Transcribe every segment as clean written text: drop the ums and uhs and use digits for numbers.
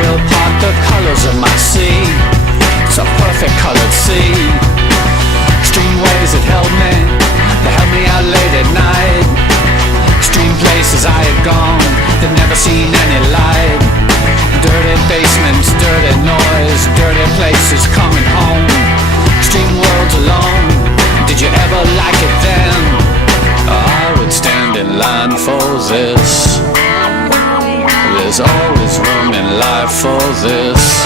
will part the colors of my sea. It's a perfect colored sea. Extreme ways that held me out late at night. Extreme places I had gone that never seen any light. Dirty basements, dirty noise, dirty places coming home. Extreme worlds alone. Did you ever like it then? I would stand in line for this. There's always room in life for this.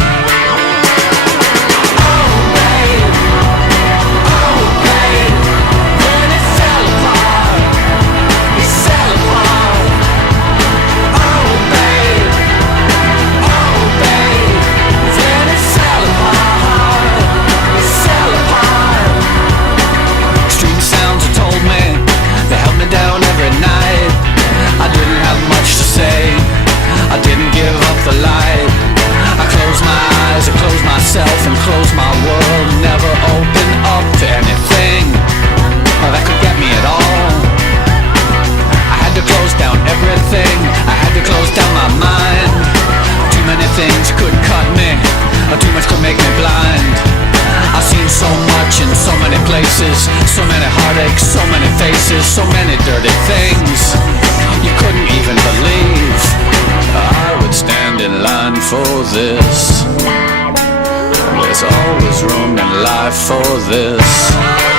I didn't give up the light. I closed my eyes, I closed myself and closed my world. Never open up to anything that could get me at all. I had to close down everything. I had to close down my mind. Too many things could cut me, or too much could make me blind. I've seen so much in so many places, so many heartaches, so many faces, so many dirty things you couldn't even believe. I would stand in line for this. There's always room in life for this.